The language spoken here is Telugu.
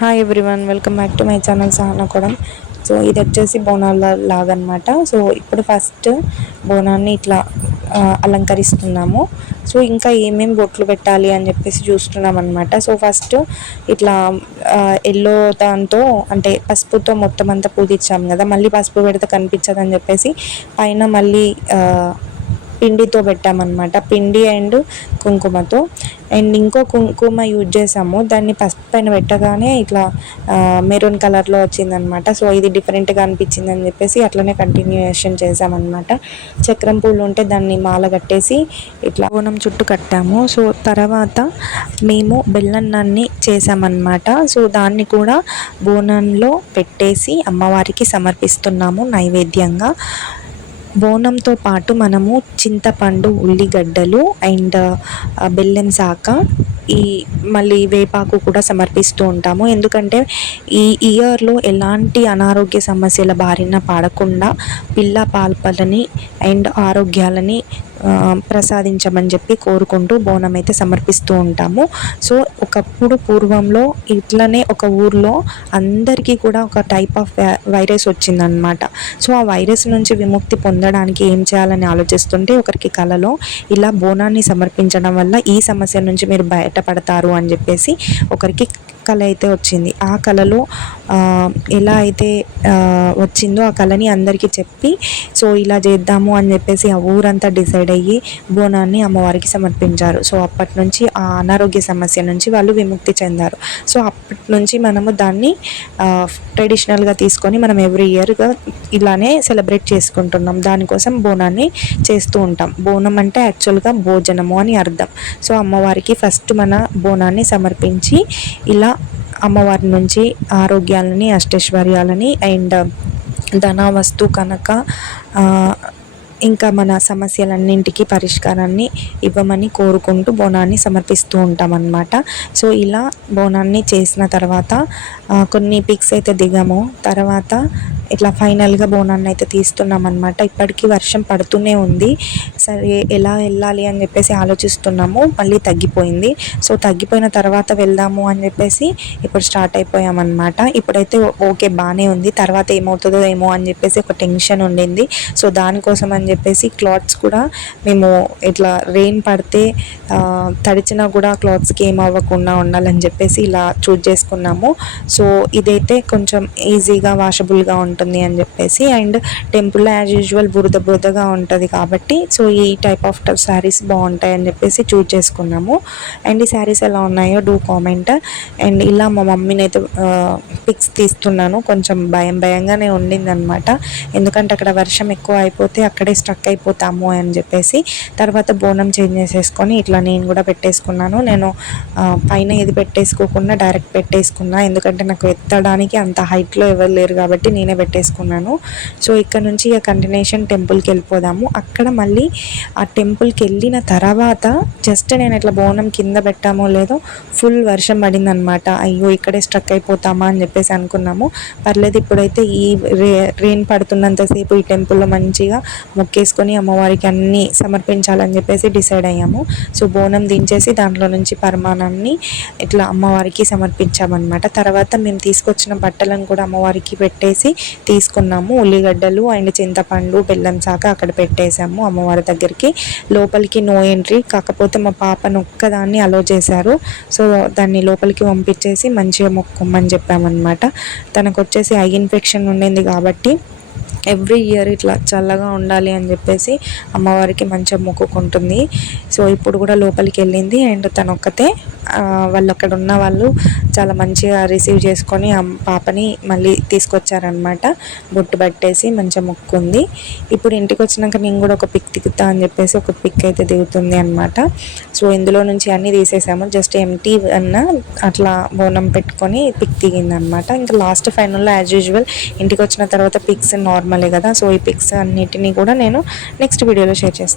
Hi everyone welcome back to my channel Sahana కూడా సో ఇది వచ్చేసి బోనాల లాగనమాట. సో ఇప్పుడు ఫస్ట్ బోనాన్ని ఇట్లా అలంకరిస్తున్నాము. సో ఇంకా ఏమేమి బొట్లు పెట్టాలి అని చెప్పేసి చూస్తున్నాం అనమాట సో ఫస్ట్ ఇట్లా ఎల్లో దాంతో అంటే పసుపుతో మొత్తం అంతా పూజించాము కదా. మళ్ళీ పసుపు పెడితే కనిపించదు అని చెప్పేసి పైన మళ్ళీ పిండితో పెట్టామన్నమాట. పిండి అండ్ కుంకుమతో. అండ్ ఇంకో కుంకుమ యూజ్ చేసాము. దాన్ని పసుపు పైన పెట్టగానే ఇట్లా మెరూన్ కలర్లో వచ్చిందనమాట. సో ఇది డిఫరెంట్గా అనిపించింది అని చెప్పేసి అట్లనే కంటిన్యూషన్ చేసామన్నమాట చక్రం పూలు ఉంటే దాన్ని మాల కట్టేసి ఇట్లా బోనం చుట్టూ కట్టాము. సో తర్వాత మేము బెల్లన్నాన్ని చేసామన్నమాట సో దాన్ని కూడా బోనంలో పెట్టేసి అమ్మవారికి సమర్పిస్తున్నాము నైవేద్యంగా. బోనంతో పాటు మనము చింతపండు ఉల్లిగడ్డలు అండ్ బెల్లం శాఖ ఈ మళ్ళీ వేపాకు కూడా సమర్పిస్తూ ఉంటాము. ఎందుకంటే ఈ ఇయర్లో ఎలాంటి అనారోగ్య సమస్యల బారిన పడకుండా పిల్ల పాల్పలని అండ్ ఆరోగ్యాలని ప్రసాదించమని చెప్పి కోరుకుంటూ బోనం అయితే సమర్పిస్తూ ఉంటాము. సో ఒకప్పుడు పూర్వంలో ఇట్లనే ఒక ఊర్లో అందరికీ కూడా ఒక టైప్ ఆఫ్ వైరస్ వచ్చిందనమాట సో ఆ వైరస్ నుంచి విముక్తి పొందడానికి ఏం చేయాలని ఆలోచిస్తుంటే ఒకరికి కళలో ఇలా బోనాన్ని సమర్పించడం వల్ల ఈ సమస్య నుంచి మీరు బయటపడతారు అని చెప్పేసి ఒకరికి కళ అయితే వచ్చింది. ఆ కళలో ఎలా అయితే వచ్చిందో ఆ కళని అందరికీ చెప్పి సో ఇలా చేద్దాము అని చెప్పేసి ఆ ఊరంతా డిసైడ్ అయ్యి బోనాన్ని అమ్మవారికి సమర్పించారు. సో అప్పటి నుంచి ఆ అనారోగ్య సమస్య నుంచి వాళ్ళు విముక్తి చెందారు. సో అప్పటి నుంచి మనము దాన్ని ట్రెడిషనల్గా తీసుకొని మనం ఎవ్రీ ఇయర్గా ఇలానే సెలబ్రేట్ చేసుకుంటున్నాం. దానికోసం బోనాన్ని చేస్తూ ఉంటాం. బోనం అంటే యాక్చువల్గా భోజనము అని అర్థం. సో అమ్మవారికి ఫస్ట్ మన బోనాన్ని సమర్పించి ఇలా అమ్మవారి నుంచి ఆరోగ్యాలని అష్టైశ్వర్యాలని అండ్ ధన వస్తు కనుక ఇంకా మన సమస్యలన్నింటికి పరిష్కారాన్ని ఇవ్వమని కోరుకుంటూ బోనాన్ని సమర్పిస్తూ ఉంటాం అన్నమాట సో ఇలా బోనాన్ని చేసిన తర్వాత కొన్ని పిక్స్ అయితే దిగాము. తర్వాత ఇట్లా ఫైనల్గా బోనాన్ని అయితే తీస్తున్నాం అనమాట ఇప్పటికీ వర్షం పడుతూనే ఉంది. సరే ఎలా వెళ్ళాలి అని చెప్పేసి ఆలోచిస్తున్నాము. మళ్ళీ తగ్గిపోయింది. సో తగ్గిపోయిన తర్వాత వెళ్దాము అని చెప్పేసి ఇప్పుడు స్టార్ట్ అయిపోయామన్నమాట. ఇప్పుడైతే ఓకే బాగానే ఉంది. తర్వాత ఏమవుతుందో ఏమో అని చెప్పేసి ఒక టెన్షన్ ఉండింది. సో దానికోసం అని చెప్పేసి క్లాత్స్ కూడా మేము ఇట్లా రెయిన్ పడితే తడిచినా కూడా క్లాత్స్కి ఏం అవ్వకుండా ఉండాలని చెప్పేసి ఇలా చూజ్ చేసుకున్నాము. సో ఇదైతే కొంచెం ఈజీగా వాషబుల్గా ఉంటుంది ఉంటుంది అని చెప్పేసి అండ్ టెంపుల్లో యాజ్ యూజువల్ బురద బురదగా ఉంటుంది కాబట్టి సో ఈ టైప్ ఆఫ్ శారీస్ బాగుంటాయి అని చెప్పేసి చూజ్ చేసుకున్నాము. అండ్ ఈ శారీస్ ఎలా ఉన్నాయో డూ కామెంట్ అండ్ ఇలా మా మమ్మీని అయితే పిక్స్ తీస్తున్నాను. కొంచెం భయం భయంగానే ఉండింది అనమాట ఎందుకంటే అక్కడ వర్షం ఎక్కువ అయిపోతే అక్కడే స్ట్రక్ అయిపోతాము అని చెప్పేసి తర్వాత బోనం చేంజ్ చేసేసుకొని ఇట్లా నేను కూడా పెట్టేసుకున్నాను. నేను పైన ఏది పెట్టేసుకోకుండా డైరెక్ట్ పెట్టేసుకున్నా. ఎందుకంటే నాకు ఎత్తడానికి అంత హైట్లో ఎవరు లేరు కాబట్టి నేనే పెట్టేసుకున్నాను. సో ఇక్కడ నుంచి ఇక కంటిన్యూషన్ టెంపుల్కి వెళ్ళిపోదాము. అక్కడ మళ్ళీ ఆ టెంపుల్కి వెళ్ళిన తర్వాత జస్ట్ నేను ఇట్లా బోనం కింద పెట్టామో లేదో ఫుల్ వర్షం పడింది అనమాట అయ్యో ఇక్కడే స్ట్రక్ అయిపోతామా అని చెప్పేసి అనుకున్నాము. పర్లేదు ఇప్పుడైతే ఈ రే రెయిన్ పడుతున్నంతసేపు ఈ టెంపుల్లో మంచిగా మొక్కేసుకొని అమ్మవారికి అన్నీ సమర్పించాలని చెప్పేసి డిసైడ్ అయ్యాము. సో బోనం దించేసి దాంట్లో నుంచి పరమాణాన్ని ఇట్లా అమ్మవారికి సమర్పించామన్నమాట తర్వాత మేము తీసుకొచ్చిన బట్టలను కూడా అమ్మవారికి పెట్టేసి తీసుకున్నాము. ఉల్లిగడ్డలు అండ్ చింతపండు బెల్లం చాక అక్కడ పెట్టేశాము అమ్మవారి దగ్గరికి. లోపలికి నో ఎంట్రీ కాకపోతే మా పాపను ఒక్కదాన్ని అలో చేశారు. సో దాన్ని లోపలికి పంపించేసి మంచిగా మొక్కమని చెప్పామన్నమాట. తనకు వచ్చేసి ఐ ఇన్ఫెక్షన్ ఉండింది కాబట్టి ఎవ్రీ ఇయర్ ఇట్లా చల్లగా ఉండాలి అని చెప్పేసి అమ్మవారికి మంచిగా మొక్కుకుంటుంది. సో ఇప్పుడు కూడా లోపలికి వెళ్ళింది అండ్ తను ఒక్కతే వాళ్ళు అక్కడ ఉన్న వాళ్ళు చాలా మంచిగా రిసీవ్ చేసుకొని ఆ పాపని మళ్ళీ తీసుకొచ్చారనమాట. బొట్టు పట్టేసి మంచిగా మొక్కుంది. ఇప్పుడు ఇంటికి వచ్చినాక నేను కూడా ఒక పిక్ దిగుతా అని చెప్పేసి ఒక పిక్ అయితే దిగుతుంది అనమాట. సో ఇందులో నుంచి అన్నీ తీసేసాము. జస్ట్ ఎంటీ అన్న అట్లా బోనం పెట్టుకొని పిక్ దిగింది అనమాట ఇంకా లాస్ట్ ఫైనల్లో యాజ్ యూజువల్ ఇంటికి వచ్చిన తర్వాత పిక్స్ నార్మల్ నార్మలే కదా. సో ఈ పిక్స్ అన్నిటినీ కూడా నేను నెక్స్ట్ వీడియోలో షేర్ చేస్తాను.